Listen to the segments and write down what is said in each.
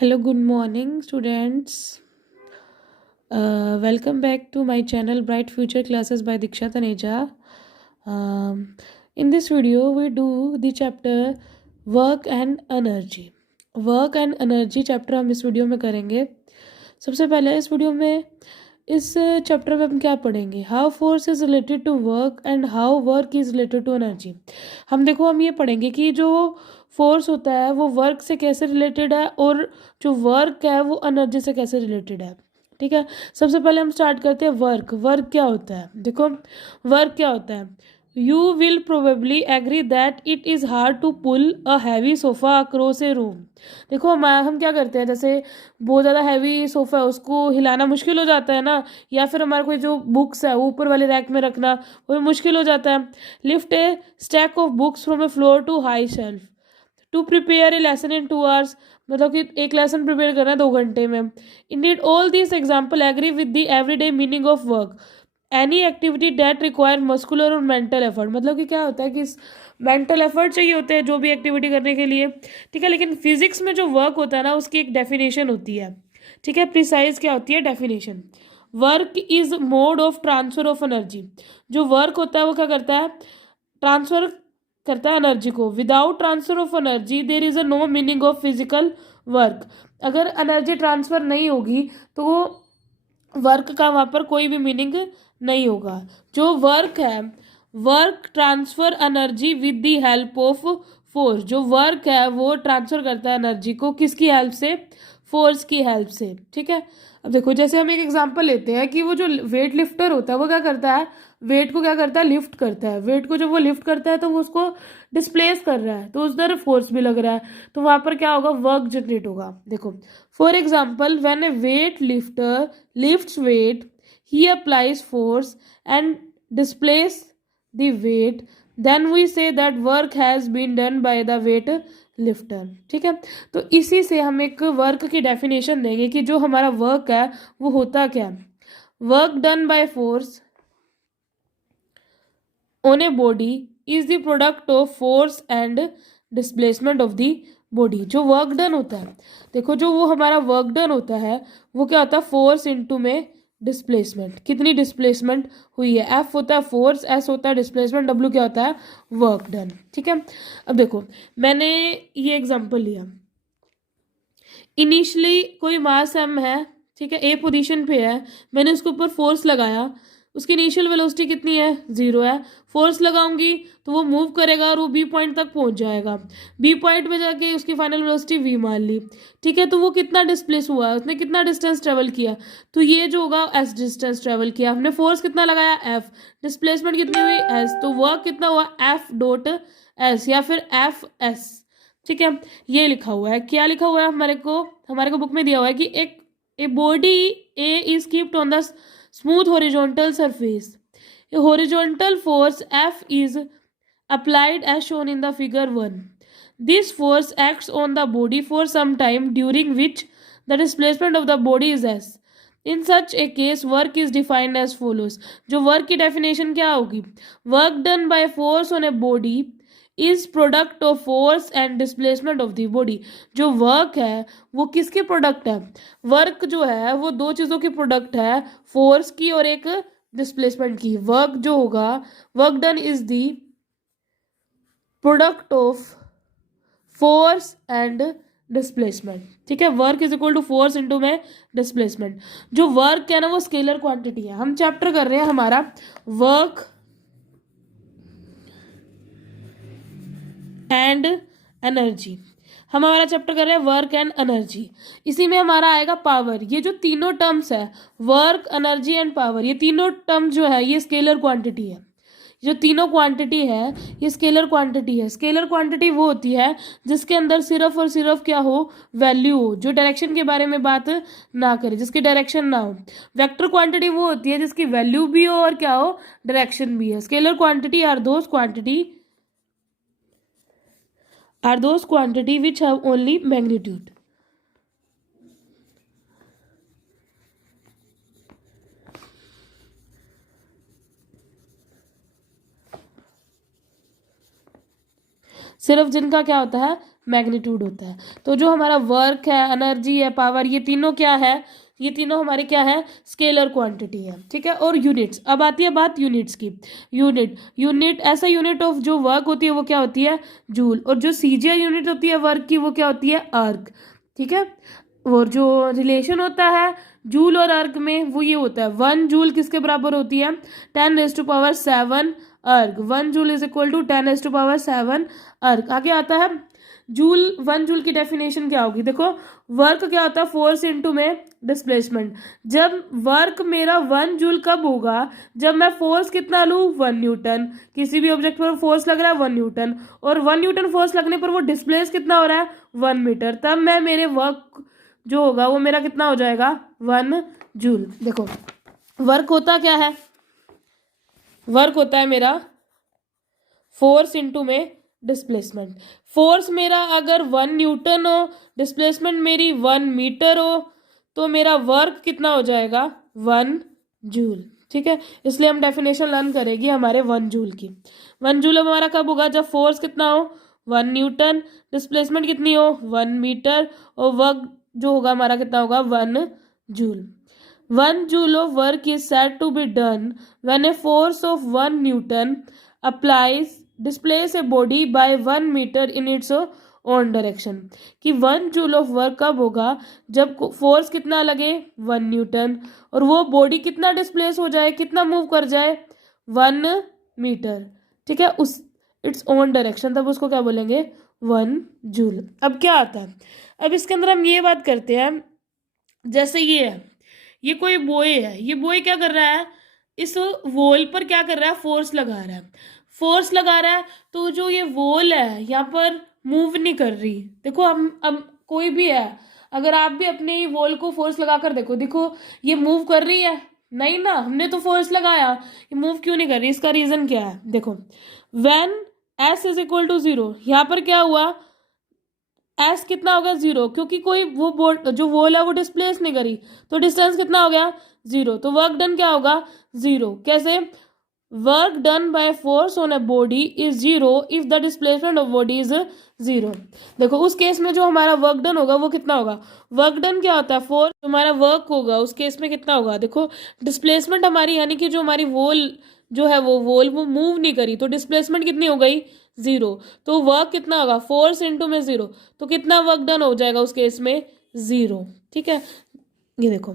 Hello, good morning, students. Welcome back to my channel Bright Future Classes by Diksha Taneja. In this video, we do the chapter Work and Energy. Work and Energy chapter हम इस video में करेंगे. सबसे पहले इस video में इस chapter में हम क्या पढ़ेंगे, how force is related to work and how work is related to energy. हम ये पढ़ेंगे कि जो फोर्स होता है वो वर्क से कैसे रिलेटेड है और जो वर्क है वो एनर्जी से कैसे रिलेटेड है. ठीक है, सबसे पहले हम स्टार्ट करते हैं वर्क. वर्क क्या होता है, देखो वर्क क्या होता है. You will probably agree that it is hard to pull a heavy sofa across a room. देखो हम क्या करते हैं, जैसे बहुत ज़्यादा हैवी सोफ़ा है उसको हिलाना मुश्किल हो जाता है ना, या फिर हमारा कोई जो बुक्स है ऊपर वाले रैक में रखना वो भी मुश्किल हो जाता है. Lift a stack of books from a floor to high shelf. To prepare a lesson in 2 hours, मतलब कि एक लेसन प्रिपेयर करना है 2 घंटे में. Indeed all this example agree with the everyday meaning of work. Any activity that require muscular और mental effort. मतलब कि क्या होता है कि मेंटल एफर्ट चाहिए होते हैं जो भी एक्टिविटी करने के लिए. ठीक है, लेकिन फिजिक्स में जो वर्क होता है ना उसकी एक डेफिनेशन होती है. ठीक है, प्रिसाइज क्या होती है definition. Work is mode of transfer of energy. जो वर्क होता है वो क्या करता है, ट्रांसफर करता है एनर्जी को. Without transfer of energy there is a no meaning of physical work. अगर एनर्जी ट्रांसफर नहीं होगी तो वो वर्क का वहाँ पर कोई भी मीनिंग नहीं होगा. जो वर्क है, work transfer energy with the help of force. जो वर्क है वो ट्रांसफर करता है एनर्जी को किसकी हेल्प से, फोर्स की हेल्प से. ठीक है, अब देखो जैसे हम एक एग्जांपल लेते हैं कि वो जो वेट लिफ्टर होता है वो क्या करता है, वेट को क्या करता है, लिफ्ट करता है. वेट को जब वो लिफ्ट करता है तो वो उसको डिस्प्लेस कर रहा है तो उस तरह फोर्स भी लग रहा है, तो वहाँ पर क्या होगा, वर्क जनरेट होगा. देखो for example when a weight lifter lifts weight he applies force and displays the weight, then we say that work has been done by the weight lifter. ठीक है, तो इसी से हम एक वर्क की डेफिनेशन देंगे कि जो हमारा वर्क है वो होता क्या है. Work done by force on a body is the product of force and displacement of the body. जो वर्क डन होता है, देखो जो वो हमारा वर्क डन होता है वो क्या होता है, फोर्स इनटू में डिस्प्लेसमेंट. कितनी डिस्प्लेसमेंट हुई है, एफ होता है फोर्स, एस होता है डिस्प्लेसमेंट, डब्ल्यू क्या होता है, वर्क डन. ठीक है, अब देखो मैंने ये एग्जांपल लिया. इनिशियली कोई मास एम है, ठीक है, ए पोजीशन पे है, मैंने उसके ऊपर फोर्स लगाया. उसकी इनिशियल वेलोसिटी कितनी है, 0 है. फोर्स लगाऊंगी तो वो मूव करेगा और वो बी पॉइंट तक पहुंच जाएगा. बी पॉइंट में जाके उसकी फाइनल वेलोसिटी वी मान ली. ठीक है, तो वो कितना डिस्प्लेस हुआ, उसने कितना डिस्टेंस ट्रेवल किया, तो ये जो होगा एस डिस्टेंस ट्रेवल किया. हमने फोर्स कितना लगाया, एफ. डिस्प्लेसमेंट कितनी हुई, एस. तो वर्क कितना हुआ, एफ डॉट एस या फिर एफ एस. ठीक है, ये लिखा हुआ है. क्या लिखा हुआ है, हमारे को बुक में दिया हुआ है कि एक a body A is keeped on the smooth horizontal surface. A horizontal force F is applied as shown in the figure 1. This force acts on the body for some time during which the displacement of the body is S. In such a case work is defined as follows. जो work की definition क्या होगी, work done by force on a body is product of force and displacement of the body. जो work है वो किसके product है, work जो है वो दो चीज़ों की प्रोडक्ट है, फोर्स की और एक डिस्प्लेसमेंट की. वर्क जो होगा, work done is the product of force and displacement. ठीक है, work is equal to force into में डिस्प्लेसमेंट. जो वर्क है ना वो स्केलर क्वांटिटी है. हम चैप्टर कर रहे हैं हमारा वर्क एंड एनर्जी. हम हमारा चैप्टर कर रहे हैं वर्क एंड एनर्जी. इसी में हमारा आएगा पावर. ये जो तीनों टर्म्स है, वर्क एनर्जी एंड पावर, ये तीनों टर्म जो है ये स्केलर क्वांटिटी है. जो तीनों क्वांटिटी है ये स्केलर क्वांटिटी है. स्केलर क्वांटिटी वो होती है जिसके अंदर सिर्फ और सिर्फ क्या हो, वैल्यू हो, जो डायरेक्शन के बारे में बात ना करे, जिसकी डायरेक्शन ना हो. वेक्टर क्वांटिटी वो होती है जिसकी वैल्यू भी हो और क्या हो, डायरेक्शन भी है. Scalar quantity are those quantity which have only magnitude. सिर्फ जिनका क्या होता है, मैग्नीट्यूड होता है। तो जो हमारा वर्क है, एनर्जी है, पावर, ये तीनों क्या है, ये तीनों हमारे क्या है, स्केलर क्वांटिटी है, ठीक है। और यूनिट्स, अब आती है बात यूनिट्स की। यूनिट ऐसा यूनिट ऑफ जो वर्क होती है वो क्या होती है, जूल। और जो सीजीआई यूनिट होती है वर्क की वो क्या होती है, अर्क, ठीक है। और जो रिलेशन होता है जूल और अर्क में वो ये होता है, 1 जूल किसके बराबर होती है, 10⁻7 अर्क। 1 जूल इज इक्वल टू 10⁻7 अर्क। आगे आता है जूल, 1 जूल की डेफिनेशन क्या होगी, देखो वर्क क्या होता है, फोर्स इनटू में डिस्प्लेसमेंट। जब वर्क मेरा 1 जूल कब होगा, जब मैं फोर्स कितना लूँ, 1 न्यूटन। किसी भी ऑब्जेक्ट पर फोर्स लग रहा है 1 न्यूटन, और 1 न्यूटन फोर्स लगने पर वो डिस्प्लेस कितना हो रहा है, 1 मीटर। तब मैं मेरे वर्क जो होगा वो मेरा कितना हो जाएगा, 1 जूल। देखो वर्क होता क्या है, वर्क होता है मेरा फोर्स इनटू में डिस्प्लेसमेंट। फोर्स मेरा अगर 1 न्यूटन हो, डिस्प्लेसमेंट मेरी 1 मीटर हो, तो मेरा वर्क कितना हो जाएगा, 1 जूल, ठीक है। इसलिए हम डेफिनेशन लर्न करेंगे हमारे 1 जूल की। 1 जूल हमारा कब होगा, जब फोर्स कितना हो, 1 न्यूटन, डिस्प्लेसमेंट कितनी हो, 1 मीटर, और वर्क जो होगा हमारा कितना होगा, 1 joule. 1 joule of work is said to be done when a force of 1 Newton displace a body by 1 meter in its own direction। कि 1 जूल ऑफ वर्क कब होगा, जब फोर्स कितना लगे, 1 न्यूटन, और वो बॉडी कितना डिस्प्लेस हो जाए, कितना मूव कर जाए, 1 मीटर, ठीक है, उस इट्स ओन डायरेक्शन, तब उसको क्या बोलेंगे, 1 जूल। अब क्या आता है, अब इसके अंदर हम ये बात करते हैं, जैसे ये है, ये कोई बॉय है, ये बॉय क्या कर रहा है, इस वॉल पर क्या कर रहा है, फोर्स लगा रहा है, फोर्स लगा रहा है। तो जो ये वॉल है यहाँ पर मूव नहीं कर रही। देखो हम अब कोई भी है, अगर आप भी अपने वॉल को फोर्स लगा कर देखो, देखो ये मूव कर रही है, नहीं ना, हमने तो फोर्स लगाया, ये मूव क्यों नहीं कर रही, इसका रीजन क्या है, देखो when S is equal to 0, यहाँ पर क्या हुआ, एस कितना हो गया, 0, क्योंकि कोई वो बोर्ड जो वॉल है वो डिस्प्लेस नहीं करी, तो डिस्टेंस कितना हो गया, 0। तो वर्क डन क्या होगा, 0। कैसे, work done by force on a body is 0 if the displacement of body is 0। देखो उस केस में जो हमारा वर्क डन होगा वो कितना होगा, वर्क डन क्या होता है, फोर्स हमारा वर्क होगा उस केस में कितना होगा, देखो डिस्प्लेसमेंट हमारी, यानी कि जो हमारी वॉल जो है वो वॉल वो मूव नहीं करी, तो डिस्प्लेसमेंट कितनी हो गई, 0। तो वर्क कितना होगा, फोर्स इनटू में 0, तो कितना वर्क डन हो जाएगा उस केस में, 0, ठीक है। ये देखो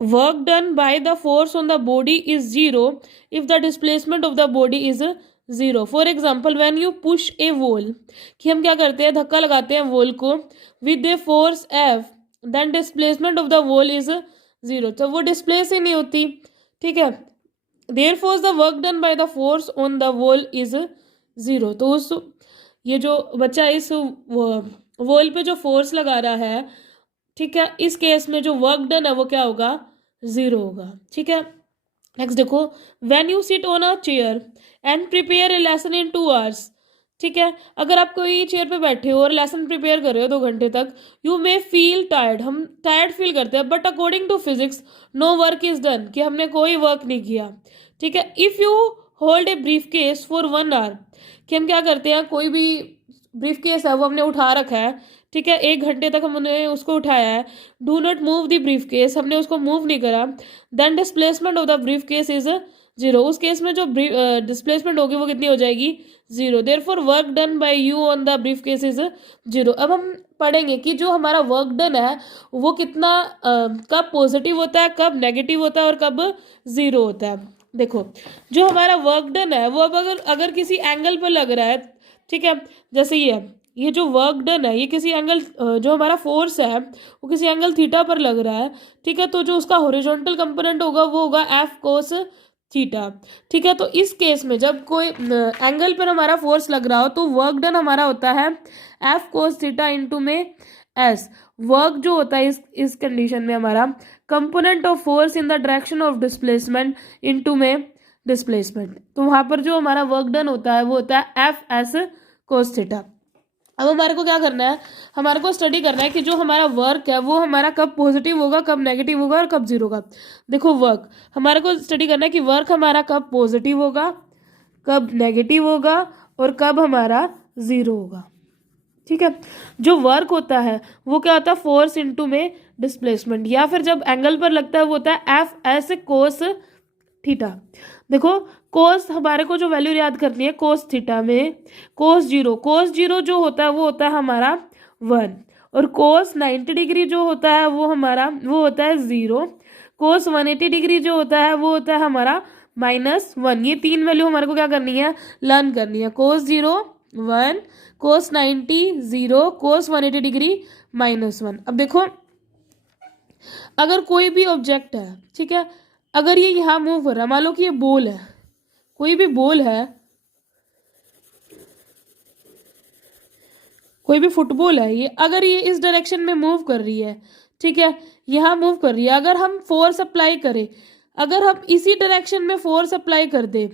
work done by the force on the body is 0 if the displacement of the body is 0। For example when you push A wall, कि हम क्या करते हैं, धक्का लगाते हैं वॉल को with a force F, then displacement of the wall is 0, तो वो डिस्प्लेस ही नहीं होती, ठीक है। Therefore the work done by the force on the wall is 0। तो उस ये जो बच्चा इस वॉल पे जो फोर्स लगा रहा है, ठीक है, इस केस में जो वर्क डन है वो क्या होगा, 0 होगा, ठीक है। नेक्स्ट देखो, when you sit on a chair and prepare a lesson in 2 hours, ठीक है, अगर आप कोई चेयर पे बैठे हो और लेसन प्रिपेयर कर रहे हो 2 घंटे तक, यू मे फील टायर्ड, हम टायर्ड फील करते हैं, but according to physics no work is done, कि हमने कोई वर्क नहीं किया, ठीक है। If you hold a briefcase for 1 hour, कि हम क्या करते हैं, कोई भी ब्रीफ केस है वो हमने उठा रखा है, ठीक है, 1 घंटे तक हमने उसको उठाया है, do not move the briefcase, हमने उसको मूव नहीं करा, then displacement of the briefcase is 0। उस केस में जो डिस्प्लेसमेंट होगी वो कितनी हो जाएगी, 0। Therefore work done bye you on the briefcase is 0। अब हम पढ़ेंगे कि जो हमारा वर्क डन है वो कितना कब पॉजिटिव होता है, कब नेगेटिव होता है, और कब 0 होता है। देखो जो हमारा वर्क डन है वो अब अगर किसी एंगल पर लग रहा है, ठीक है, जैसे ये जो वर्क डन है ये किसी एंगल, जो हमारा फोर्स है वो किसी एंगल थीटा पर लग रहा है, ठीक है, तो जो उसका हॉरिजॉन्टल कंपोनेंट होगा वो होगा F cos थीटा, ठीक है। तो इस केस में जब कोई एंगल पर हमारा फोर्स लग रहा हो तो वर्क डन हमारा होता है F cos थीटा इंटू में S। वर्क जो होता है इस कंडीशन में हमारा component of force in the direction of displacement into में डिस्प्लेसमेंट, तो वहां पर जो हमारा वर्क डन होता है वो होता है F S cos थीटा। अब हमारे को क्या करना है, हमारे को स्टडी करना है कि जो हमारा वर्क है वो हमारा कब पॉजिटिव होगा, कब नेगेटिव होगा, और कब 0 होगा। देखो वर्क हमारे को स्टडी करना है कि वर्क हमारा कब पॉजिटिव होगा, कब नेगेटिव होगा, और कब हमारा 0 होगा। ठीक है। जो वर्क होता है वो क्या होता है, फोर्स इनटू में डिस्प्लेसमेंट, या फिर जब एंगल पर लगता है वो होता है एफ एस कोस थीटा। देखो कोस हमारे को जो वैल्यू याद करनी है, कोस थीटा में कोस जीरो जो होता है वो होता है हमारा 1, और कोस 90 डिग्री जो होता है वो हमारा वो होता है 0, कोस 180 डिग्री जो होता है वो होता है हमारा -1। ये तीन वैल्यू हमारे को क्या करनी है, लर्न करनी है। कोस 0 1, कोस 90 0, कोस 180 डिग्री -1। अब देखो अगर कोई भी ऑब्जेक्ट है, ठीक है, अगर ये यहाँ मूव कर रहा है, मान लो कि ये बॉल है, कोई भी बॉल है, कोई भी फुटबॉल है, ये अगर ये इस डायरेक्शन में मूव कर रही है, ठीक है, यहाँ मूव कर रही है, अगर हम फोर्स अप्लाई करें, अगर हम इसी डायरेक्शन में फोर्स अप्लाई कर दे,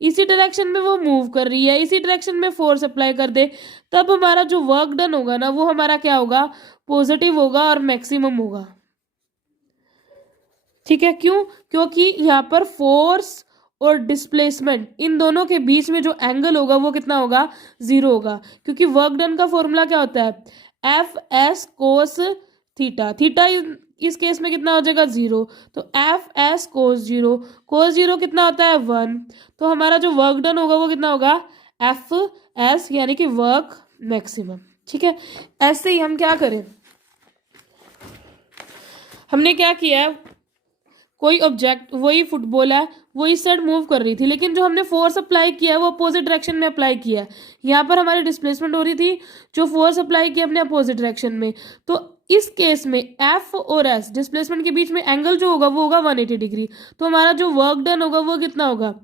इसी डायरेक्शन में वो मूव कर रही है, इसी डायरेक्शन में फोर्स अप्लाई कर दे, तब हमारा जो वर्क डन होगा ना वो हमारा क्या होगा, पॉजिटिव होगा और मैक्सिमम होगा। ठीक है, क्यों, क्योंकि यहाँ पर फोर्स और डिस्प्लेसमेंट इन दोनों के बीच में जो एंगल होगा वो कितना होगा, 0 होगा, क्योंकि वर्क डन का फॉर्मूला क्या होता है, F S cos theta. Theta इस केस में कितना हो जाएगा, 0, तो एफ एस कोस जीरो कितना होता है 1, तो हमारा जो वर्क डन होगा वो कितना होगा, एफ एस, यानी कि वर्क मैक्सिमम। ठीक है, ऐसे ही हम क्या करें, हमने क्या किया, कोई ऑब्जेक्ट, वही फुटबॉल है, वो इस साइड मूव कर रही थी, लेकिन जो हमने फोर्स अप्लाई किया है वो अपोजिट डायरेक्शन में अप्लाई किया है। यहाँ पर हमारी डिस्प्लेसमेंट हो रही थी, जो फोर्स अप्लाई किया हमने अपोजिट डायरेक्शन में, तो इस केस में एफ और एस डिस्प्लेसमेंट के बीच में एंगल जो होगा वो होगा 180 डिग्री। तो हमारा जो वर्क डन होगा वो कितना होगा,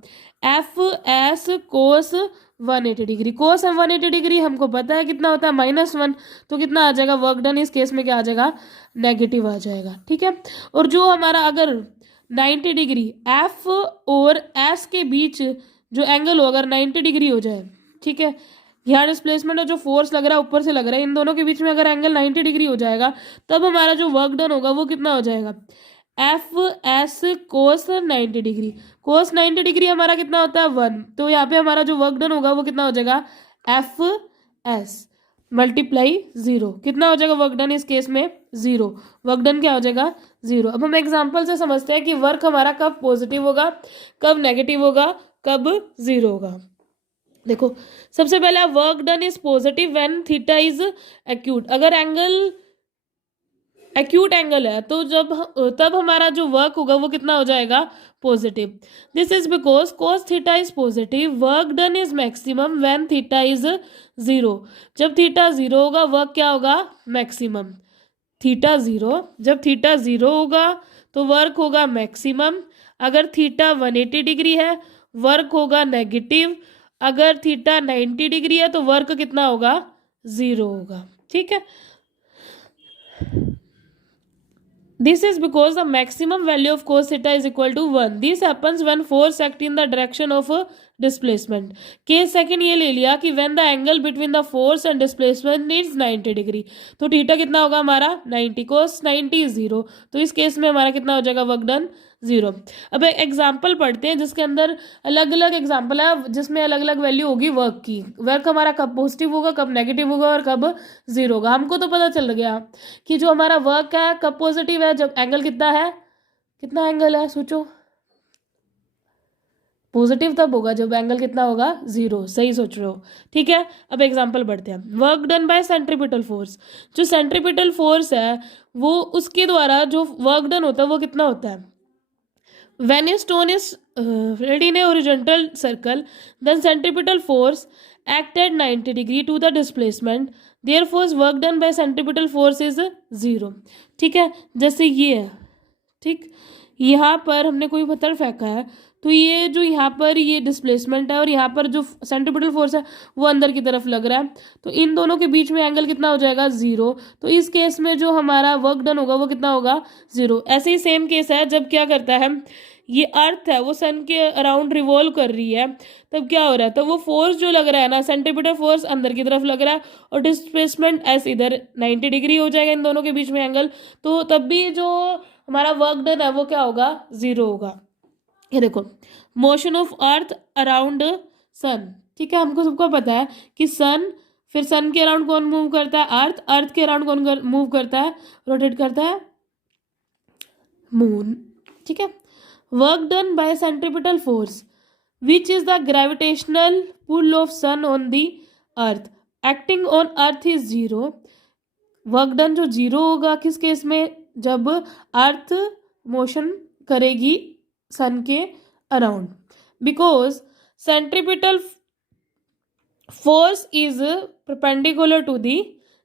एफ एस कोस 180 डिग्री। कोस 180 डिग्री हमको पता है कितना होता है, -1, तो कितना आ जाएगा वर्क डन, इस केस में क्या आ जाएगा, नेगेटिव आ जाएगा। ठीक है, और जो हमारा अगर 90 डिग्री एफ और एस के बीच जो एंगल हो अगर 90 डिग्री हो जाए, ठीक है, यहाँ डिस्प्लेसमेंट और जो फोर्स लग रहा है ऊपर से लग रहा है, इन दोनों के बीच में अगर एंगल 90 डिग्री हो जाएगा, तब हमारा जो वर्क डन होगा वो कितना हो जाएगा, एफ एस कोस 90 डिग्री। कोस 90 डिग्री हमारा कितना होता है 1, तो यहाँ पे हमारा जो वर्क डन होगा वो कितना हो जाएगा, एफ एस मल्टीप्लाई 0, कितना हो जाएगा वर्क डन इस केस में, 0, वर्क डन क्या हो जाएगा, 0। अब हम एग्जांपल से समझते हैं कि वर्क हमारा कब पॉजिटिव होगा, कब नेगेटिव होगा, कब 0 होगा। देखो सबसे पहला, work done is positive when theta is acute. अगर एंगल एक्यूट एंगल है तो तब हमारा जो वर्क होगा वो कितना हो जाएगा, positive. This is because cos theta is positive, work done is maximum when theta is 0। जब थीटा 0 होगा वर्क क्या होगा, मैक्सिमम। थीटा 0, जब थीटा 0 होगा तो वर्क होगा मैक्सिमम। अगर थीटा 180 डिग्री है वर्क होगा नेगेटिव। अगर थीटा 90 डिग्री है तो वर्क कितना होगा, 0 होगा। ठीक है, this is because the maximum value of cos theta is equal to 1. This happens when force act in the direction of a displacement. Case second ये ले लिया कि when the angle between the force and displacement is 90 degree, तो theta कितना होगा हमारा 90, cos 90 0, तो इस केस में हमारा कितना हो जाएगा वर्क डन 0। अब एक एग्जाम्पल पढ़ते हैं जिसके अंदर अलग अलग एग्जाम्पल है, जिसमें अलग अलग वैल्यू होगी वर्क की। वर्क हमारा कब पॉजिटिव होगा, कब नेगेटिव होगा और कब 0 होगा। हमको तो पता चल गया कि जो हमारा वर्क है कब पॉजिटिव है, जब एंगल कितना है, कितना एंगल है सोचो, पॉजिटिव तब होगा जब एंगल कितना होगा, 0। सही सोच रहे हो। ठीक है, अब एग्जांपल बढ़ते हैं। Work done by centripetal force, जो सेंट्रीपिटल फोर्स है वो उसके द्वारा जो वर्क डन होता है वो कितना होता है, when a stone is read in a horizontal circle, then centripetal force acted 90 degree to the displacement, therefore work done by centripetal force is 0। ठीक है, जैसे ये है, ठीक, यहाँ पर हमने कोई पत्थर फेंका है, तो ये जो यहाँ पर ये डिस्प्लेसमेंट है और यहाँ पर जो सेंट्रीपिटल फोर्स है वो अंदर की तरफ लग रहा है, तो इन दोनों के बीच में एंगल कितना हो जाएगा, 0। तो इस केस में जो हमारा वर्क डन होगा वो कितना होगा, 0। ऐसे ही सेम केस है जब क्या करता है, ये अर्थ है वो सन के अराउंड रिवॉल्व कर रही है, तब क्या हो रहा है, तो वो फोर्स जो लग रहा है ना, सेंट्रीपिटल फोर्स अंदर की तरफ लग रहा है और डिस्प्लेसमेंट ऐसे इधर 90 डिग्री हो जाएगा इन दोनों के बीच में एंगल, तो तब भी जो हमारा वर्क डन है वो क्या होगा, 0 होगा। ये देखो, motion of earth around sun, ठीक है, हमको सबको पता है कि सन फिर सन के अराउंड कौन मूव करता है? अर्थ। अर्थ के अराउंड कौन मूव करता है, रोटेट करता है? मून। ठीक है। Work done by centripetal force which is the gravitational pull of sun on the earth acting on earth is zero. Work done जो जीरो होगा किस केस में? जब अर्थ मोशन करेगी सन के around, because centripetal force is perpendicular to the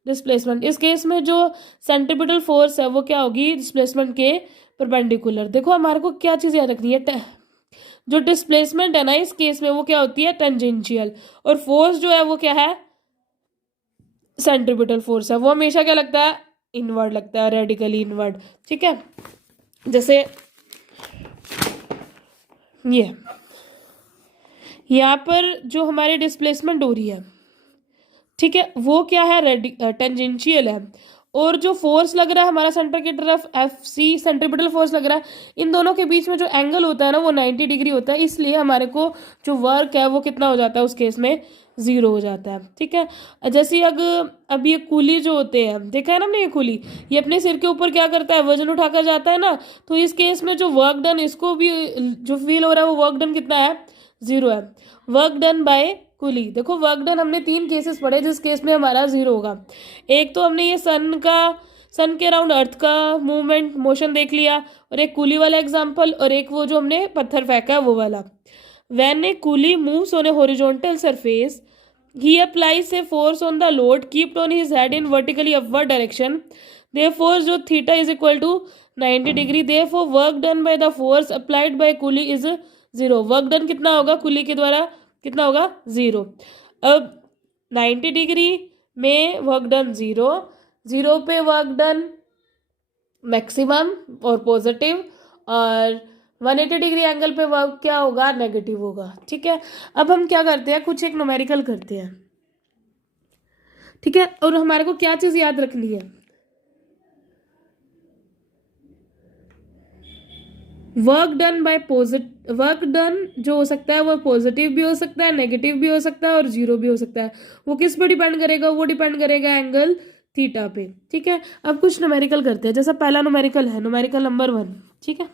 displacement. इस case में जो सेंट्रीपिटल फोर्स है वो क्या होगी? डिस्प्लेसमेंट के परपेंडिकुलर। देखो हमारे को क्या चीज़ याद रखनी है, जो डिस्प्लेसमेंट है ना इस केस में वो क्या होती है? टेंजेंशियल। और फोर्स जो है वो क्या है? सेंट्रीपिटल फोर्स है, वो हमेशा क्या लगता है? इनवर्ड लगता है, रेडिकली इनवर्ड। ठीक है। जैसे ये यहाँ पर जो हमारी डिस्प्लेसमेंट हो रही है, ठीक है, वो क्या है? टेंजेंशियल है। और जो फोर्स लग रहा है हमारा सेंटर की तरफ, एफ सी सेंट्रीपिटल फोर्स लग रहा है, इन दोनों के बीच में जो एंगल होता है ना वो 90 डिग्री होता है, इसलिए हमारे को जो वर्क है वो कितना हो जाता है? उस केस में जीरो हो जाता है। ठीक है। जैसे अब ये कूली जो होते हैं, देखा है ना हमने, ये कूली ये अपने सिर के ऊपर क्या करता है? वजन उठाकर जाता है ना। तो इस केस में जो वर्क डन इसको भी जो फील हो रहा है वो वर्क डन कितना है? जीरो है। वर्क डन बाय कुली। देखो वर्क डन हमने 3 केसेस पढ़े जिस केस में हमारा जीरो होगा। एक तो हमने ये सन के अराउंड अर्थ का मूवमेंट मोशन देख लिया, और एक कूली वाला एग्जांपल, और एक वो जो हमने पत्थर फेंका है वो वाला। When a coolie moves on a horizontal surface he applies a force on the load kept on his head in vertically upward direction. Therefore जो theta is equal to 90 degree, therefore work done by the force applied by coolie is zero. Work done कितना होगा coolie के द्वारा? कितना होगा? Zero. अब 90 degree में work done zero, zero पे वर्क डन मैक्सिमम और पॉजिटिव, और 180 डिग्री एंगल पे वर्क क्या होगा? नेगेटिव होगा। ठीक है। अब हम क्या करते हैं, कुछ एक न्यूमेरिकल करते हैं। ठीक है। और हमारे को क्या चीज याद रखनी है? Work done by work done जो हो सकता है वो पॉजिटिव भी हो सकता है, नेगेटिव भी हो सकता है, और जीरो भी हो सकता है। वो किस पे डिपेंड करेगा? वो डिपेंड करेगा एंगल थीटा पे। ठीक है। अब कुछ न्यूमेरिकल करते हैं। जैसा पहला न्यूमेरिकल है, न्यूमेरिकल नंबर 1। ठीक है।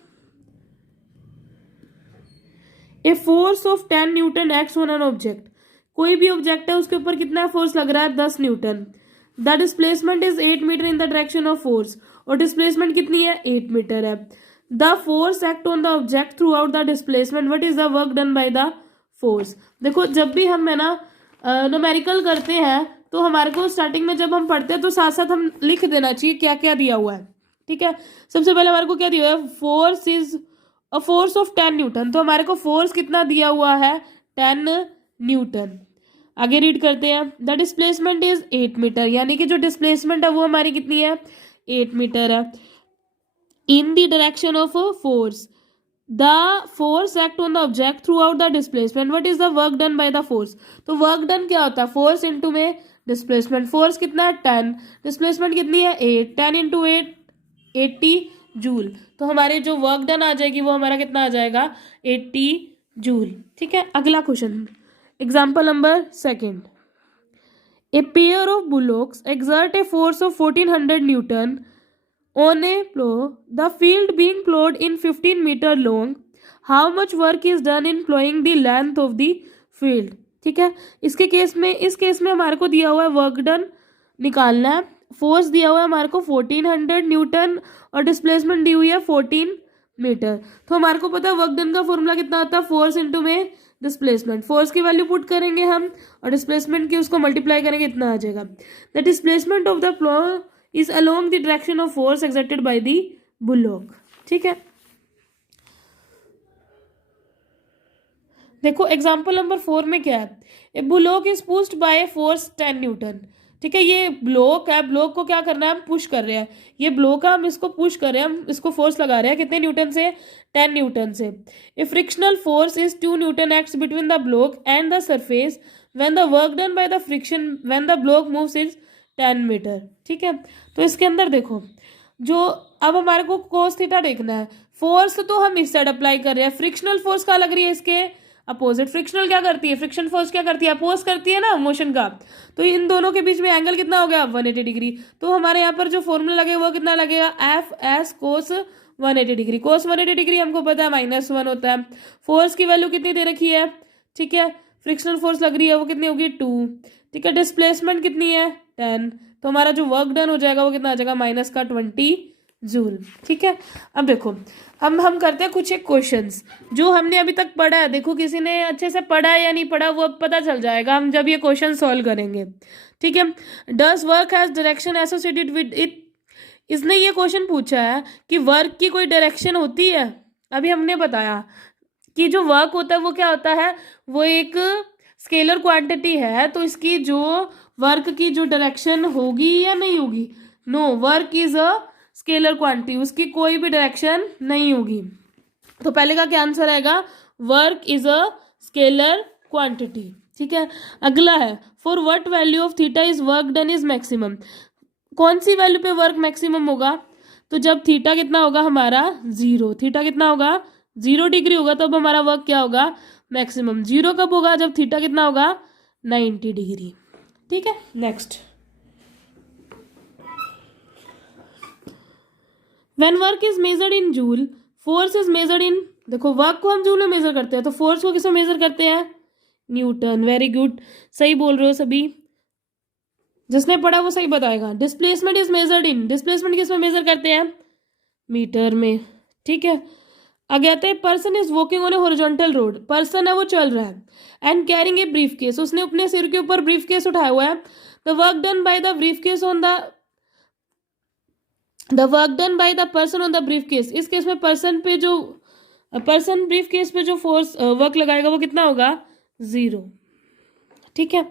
A force of 10 Newton acts on an object. कोई भी ऑब्जेक्ट है उसके ऊपर कितना फोर्स लग रहा है? 10 newton. The displacement is 8 metre in the direction of force. और डिस्प्लेसमेंट कितनी है? 8 मीटर है। The force act on the object throughout the displacement, what is the work done by the force. देखो जब भी हम है ना न्यूमेरिकल करते हैं तो हमारे को स्टार्टिंग में जब हम पढ़ते हैं तो साथ साथ हम लिख देना चाहिए क्या क्या दिया हुआ है। ठीक है। सबसे पहले हमारे को क्या दिया हुआ है? Force is a force of 10 Newton. तो हमारे को फोर्स कितना दिया हुआ है? 10 न्यूटन। आगे रीड करते हैं। द डिस्प्लेसमेंट इज 8 मीटर, यानी कि जो डिस्प्लेसमेंट है वो हमारी कितनी है? 8 मीटर है। इन the direction of force, the force act on the object throughout the displacement, what is the work done by the force. तो वर्क डन क्या होता है? फोर्स इंटू में डिस्प्लेसमेंट। फोर्स कितना है? 10, डिस्प्लेसमेंट कितनी है? 8, 10 इंटू 8 80 जूल। तो हमारे जो वर्क डन आ जाएगी वो हमारा कितना आ जाएगा? 80 जूल। ठीक है। अगला question, example number 2। A pair of bullocks exert a force of 1400 Newton on a plow, the field being plowed in 15 meter long. How much work is done in plowing the length of the field? ठीक है। इस case में हमारे को दिया हुआ है work done निकालना है। फोर्स दिया हुआ है हमारे को 1400 न्यूटन, और डिस्प्लेसमेंट दी हुई है 14 मीटर। तो हमारे को पता है वर्क डन का फॉर्मूला कितना होता है? फोर्स इंटू में डिस्प्लेसमेंट। फोर्स की वैल्यू पुट करेंगे हम और डिस्प्लेसमेंट की उसको मल्टीप्लाई करेंगे, इतना आ जाएगा। The displacement of the plough is along the direction of force exerted by the bullock. ठीक है। देखो एग्जाम्पल नंबर 4 में क्या है? A bullock is pushed by a force 10 newton. ठीक है। ये ब्लॉक है, ब्लॉक को क्या करना है? हम पुश कर रहे हैं। ये ब्लॉक है, हम इसको पुश कर रहे हैं, हम इसको फोर्स लगा रहे हैं। कितने न्यूटन से? 10 न्यूटन से। A frictional force is 2 newton acts between the block and the surface when the work done by the friction when the block moves is 10 metre. ठीक है। तो इसके अंदर देखो, जो अब हमारे को कोस थीटा देखना है। फोर्स तो हम इस साइड अप्लाई कर रहे हैं, फ्रिक्शनल फोर्स कहाँ लग रही है? इसके अपोजिट। फ्रिक्शनल क्या करती है, फ्रिक्शन फोर्स क्या करती है, अपोज करती है ना मोशन का। तो इन दोनों के बीच में एंगल कितना हो गया, 180 डिग्री। तो हमारे यहाँ पर जो फॉर्मूला लगेगा वो कितना लगेगा, एफ एस कोस 180 डिग्री। कोस 180 डिग्री हमको पता है -1 होता है। फोर्स की वैल्यू कितनी दे रखी है, ठीक है, फ्रिक्शनल फोर्स लग रही है वो कितनी होगी 2, ठीक है। डिस्प्लेसमेंट कितनी है 10, तो हमारा जो वर्क डन हो जाएगा वो कितना आ जाएगा -20 जूल, ठीक है। अब देखो हम करते हैं कुछ एक क्वेश्चंस जो हमने अभी तक पढ़ा है। देखो किसी ने अच्छे से पढ़ा है या नहीं पढ़ा वो अब पता चल जाएगा हम जब ये क्वेश्चन सॉल्व करेंगे, ठीक है। Does work has direction associated with it, इसने ये क्वेश्चन पूछा है कि वर्क की कोई डायरेक्शन होती है। अभी हमने बताया कि जो वर्क होता है वो क्या होता है, वो एक स्केलर क्वांटिटी है, तो इसकी जो वर्क की जो डायरेक्शन होगी या नहीं होगी, no, work is a scalar quantity, उसकी कोई भी डायरेक्शन नहीं होगी। तो पहले का क्या आंसर आएगा, work is a scalar quantity, ठीक है। अगला है for what value of theta is work done is maximum, कौन सी वैल्यू पे वर्क मैक्सिमम होगा, तो जब थीटा कितना होगा हमारा 0, थीटा कितना होगा 0 डिग्री होगा तब हमारा वर्क क्या होगा मैक्सिमम। 0 कब होगा, जब थीटा कितना होगा 90 डिग्री, ठीक है। Next, when work is measured in joule force is measured in, देखो वर्क को हम जूल में मेजर करते हैं तो फोर्स को किसमें मेजर करते हैं, न्यूटन। वेरी गुड, सही बोल रहे हो सभी, जिसने पढ़ा वो सही बताएगा। Displacement is measured in, displacement किसमें मेजर करते हैं, मीटर में, ठीक है। आगे आते हैं person is walking on a horizontal road, person है वो चल रहा है, and carrying a brief case, उसने अपने सिर के ऊपर ब्रीफ केस उठाया हुआ है। The work done by the brief case on the work done by the person on the brief case, इस केस में पर्सन पे जो पर्सन ब्रीफ केस पे जो फोर्स वर्क लगाएगा वो कितना होगा 0, ठीक है।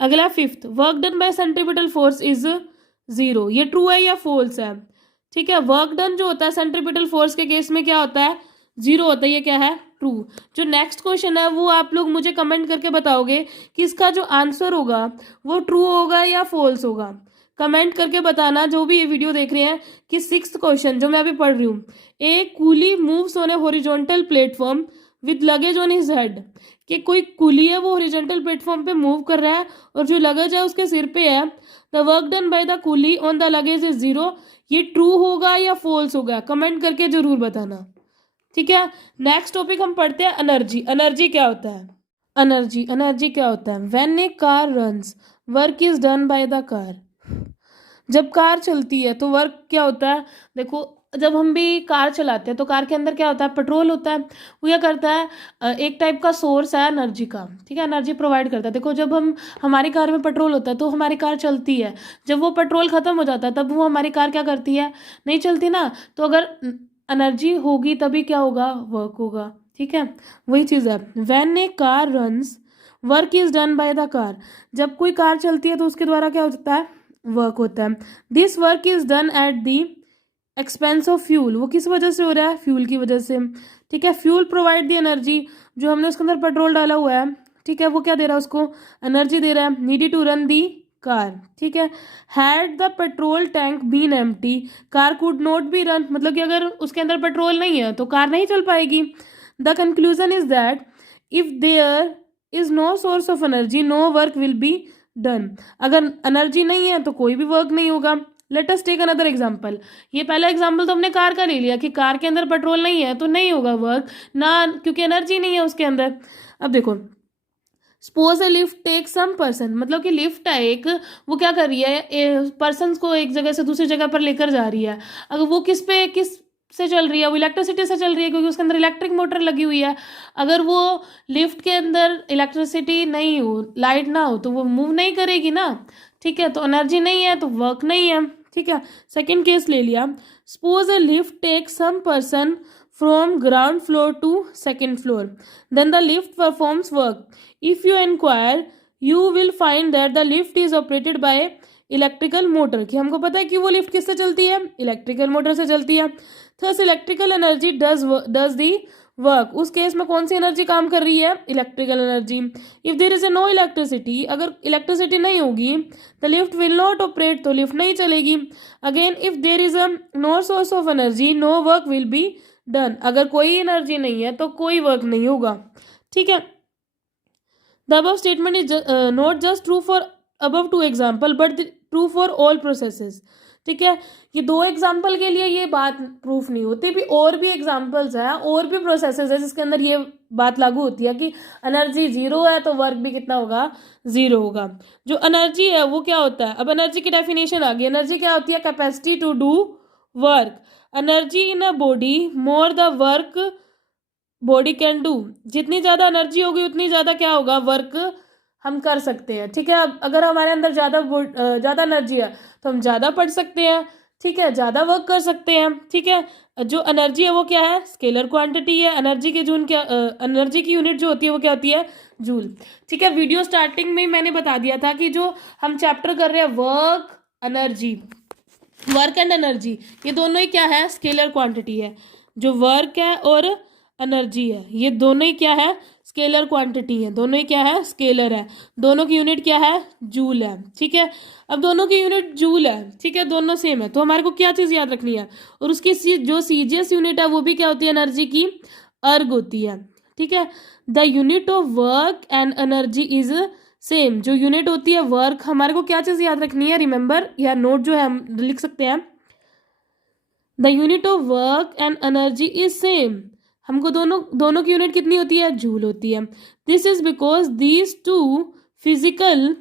अगला fifth, work done by centripetal force is 0, ये ट्रू है या फॉल्स है, ठीक है। वर्क डन जो होता है सेंट्रीपिटल फोर्स के केस में क्या होता है 0 होता है, ये क्या है ट्रू। जो नेक्स्ट क्वेश्चन है वो आप लोग मुझे कमेंट करके बताओगे कि इसका जो आंसर होगा वो ट्रू होगा या फॉल्स होगा, कमेंट करके बताना जो भी ये वीडियो देख रहे हैं। कि 6th क्वेश्चन जो मैं अभी पढ़ रही हूँ, a coolie moves on a horizontal platform with luggage on his head, कि कोई कुली है वो हॉरिजॉन्टल प्लेटफॉर्म पे मूव कर रहा है और जो लगेज है उसके सिर पे है। The work done by the coolie on the luggage is 0, ये ट्रू होगा या फॉल्स होगा, कमेंट करके जरूर बताना, ठीक है। नेक्स्ट टॉपिक हम पढ़ते हैं एनर्जी। एनर्जी क्या होता है, एनर्जी क्या होता है, when A car runs work is done by the car, जब कार चलती है तो वर्क क्या होता है, देखो जब हम भी कार चलाते हैं तो कार के अंदर क्या होता है, पेट्रोल होता है। वो क्या करता है, एक टाइप का सोर्स है एनर्जी का, ठीक है, एनर्जी प्रोवाइड करता है। देखो जब हमारी कार में पेट्रोल होता है तो हमारी कार चलती है, जब वो पेट्रोल खत्म हो जाता है तब वो हमारी कार क्या करती है, नहीं चलती ना। तो अगर एनर्जी होगी तभी क्या होगा, वर्क होगा, ठीक है। वही चीज़ है, when A car runs work is done by the car, जब कोई कार चलती है तो उसके द्वारा क्या होता है, वर्क होता है। This work is done at the expense of fuel, वो किस वजह से हो रहा है, फ्यूल की वजह से, ठीक है। फ्यूल प्रोवाइड दी एनर्जी, जो हमने उसके अंदर पेट्रोल डाला हुआ है, ठीक है, वो क्या दे रहा है, उसको एनर्जी दे रहा है। Needed to run the car, ठीक है। Had the petrol tank been empty car could not be run, मतलब कि अगर उसके अंदर पेट्रोल नहीं है तो कार नहीं चल पाएगी। The conclusion is that if there is no source of energy no work will be done, अगर एनर्जी नहीं है तो कोई भी वर्क नहीं होगा। Let us take another example, ये पहला एग्जांपल तो हमने कार का ले लिया कि कार के अंदर पेट्रोल नहीं है तो नहीं होगा वर्क ना, क्योंकि एनर्जी नहीं है उसके अंदर। अब देखो suppose a lift take some person, मतलब कि लिफ्ट है एक, वो क्या कर रही है, पर्सन को एक जगह से दूसरी जगह पर लेकर जा रही है। अगर वो किस से चल रही है, वो इलेक्ट्रिसिटी से चल रही है क्योंकि उसके अंदर इलेक्ट्रिक मोटर लगी हुई है। अगर वो लिफ्ट के अंदर इलेक्ट्रिसिटी नहीं हो, लाइट ना हो तो वो मूव नहीं करेगी ना, ठीक है। तो एनर्जी नहीं है तो वर्क नहीं है, ठीक है। सेकेंड केस ले लिया, suppose a lift take some person from ground floor to second floor, then the lift performs work. If you inquire you will find that the lift is operated by electrical motor, कि हमको पता है कि वो lift किससे चलती है, electrical motor से चलती है। Thus electrical energy does the work, उस केस में कौन सी एनर्जी काम कर रही है, electrical energy. If there is a no electricity, अगर इलेक्ट्रिसिटी नहीं होगी the lift will not operate, तो लिफ्ट नहीं चलेगी। Again if there is a no source of energy no work will be done, अगर कोई एनर्जी नहीं है तो कोई वर्क नहीं होगा, ठीक है। The above statement is not just true for above two example but true for all processes. ठीक है, ये दो एग्जाम्पल के लिए ये बात प्रूफ नहीं होती, भी और भी एग्जाम्पल्स हैं, और भी प्रोसेसेस है जिसके अंदर ये बात लागू होती है कि एनर्जी जीरो है तो वर्क भी कितना होगा, जीरो होगा। जो एनर्जी है वो क्या होता है, अब एनर्जी की डेफिनेशन आ गई। एनर्जी क्या होती है, capacity to do work. Energy in a body more the work body can do. जितनी ज़्यादा एनर्जी होगी उतनी ज़्यादा क्या होगा, वर्क हम कर सकते हैं। ठीक है, अब अगर हमारे अंदर ज़्यादा एनर्जी है तो हम ज़्यादा पढ़ सकते हैं, ठीक है, ज़्यादा वर्क कर सकते हैं। ठीक है, जो एनर्जी है वो क्या है, स्केलर क्वांटिटी है। एनर्जी की जून क्या, एनर्जी की यूनिट जो होती है वो क्या होती है, जूल। ठीक है, वीडियो स्टार्टिंग में मैंने बता दिया था कि जो हम चैप्टर कर रहे हैं work energy, work and energy, ये दोनों ही क्या है, स्केलर क्वांटिटी है। जो वर्क है और एनर्जी है ये दोनों ही क्या है, स्केलर क्वांटिटी है। दोनों ही क्या है, स्केलर है। दोनों की यूनिट क्या है, जूल है। ठीक है, अब दोनों की यूनिट जूल है, ठीक है, दोनों सेम है, तो हमारे को क्या चीज़ याद रखनी है, और उसकी जो सीजीएस यूनिट है वो भी क्या होती है, एनर्जी की अर्ग होती है। ठीक है, the unit of work and energy is same. जो यूनिट होती है वर्क, हमारे को क्या चीज़ याद रखनी है, रिमेंबर, या नोट जो है हम लिख सकते हैं, the unit of work and energy is same. हमको दोनों की यूनिट कितनी होती है, जूल होती है। This is because these two physical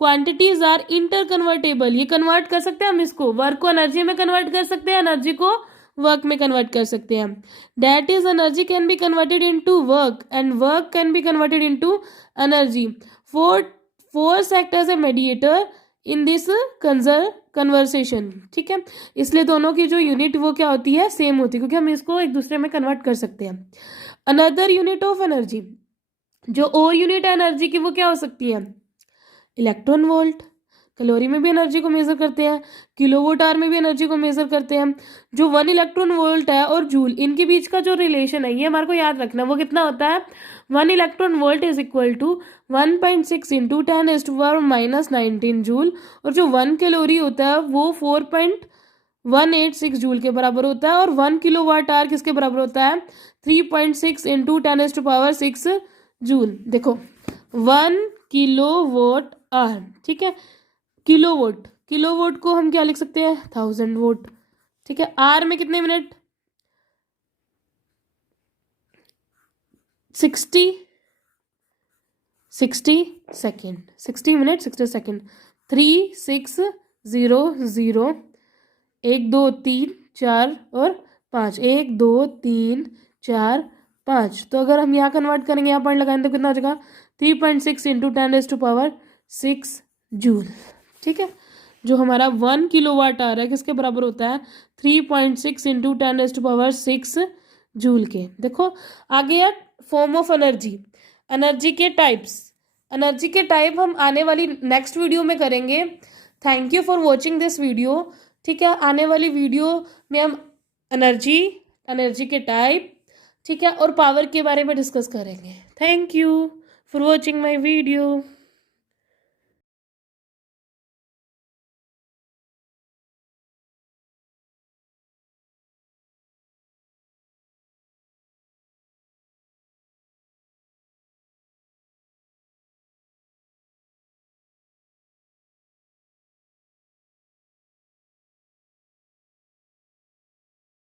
quantities are interconvertible. ये कन्वर्ट कर सकते हैं हम, इसको वर्क को एनर्जी में कन्वर्ट कर सकते हैं, एनर्जी को वर्क में कन्वर्ट कर सकते हैं। That is energy can be converted into work and work can be converted into energy. Force act as a mediator in this conversation. ठीक है, इसलिए दोनों की जो यूनिट वो क्या होती है, सेम होती है, क्योंकि हम इसको एक दूसरे में कन्वर्ट कर सकते हैं। अनदर यूनिट ऑफ एनर्जी, जो और यूनिट है एनर्जी की वो क्या हो सकती है, इलेक्ट्रॉन वोल्ट। कैलोरी में भी एनर्जी को मेजर करते हैं, किलोवोट आवर में भी एनर्जी को मेजर करते हैं। जो 1 इलेक्ट्रॉन वोल्ट है और जूल, इनके बीच का जो रिलेशन है ये हमारे को याद रखना है, वो कितना होता है, 1 electron volt is equal to 1.6 into 10⁻⁻19 joule, और जो 1 कैलोरी होता है वो 4.186 जूल के बराबर होता है, और 1 किलोवाट आवर किसके बराबर होता है, 3.6 इंटू 10⁻6 जूल। देखो 1 किलोवाट आवर, ठीक है, किलोवोट को हम क्या लिख सकते हैं, 1000 वोट। ठीक है, आर में कितने मिनट, 60 सेकेंड, 60 मिनट 60 सेकेंड। 3600, 1 2 3 4 और 5, 1 2 3 4 5। तो अगर हम यहाँ कन्वर्ट करेंगे, यहाँ पॉइंट लगाएंगे तो कितना हो जाएगा, 3.6 इंटू 10⁻6 जूल। ठीक है, जो हमारा 1 किलोवाट आवर है किसके बराबर होता है, 3.6 इंटू 10⁻6 जूल के। देखो आगे है फॉर्म ऑफ एनर्जी, एनर्जी के टाइप्स। एनर्जी के टाइप हम आने वाली नेक्स्ट वीडियो में करेंगे। Thank you for watching this video. ठीक है, आने वाली वीडियो में हम एनर्जी के टाइप, ठीक है, और पावर के बारे में डिस्कस करेंगे। Thank you for watching my video.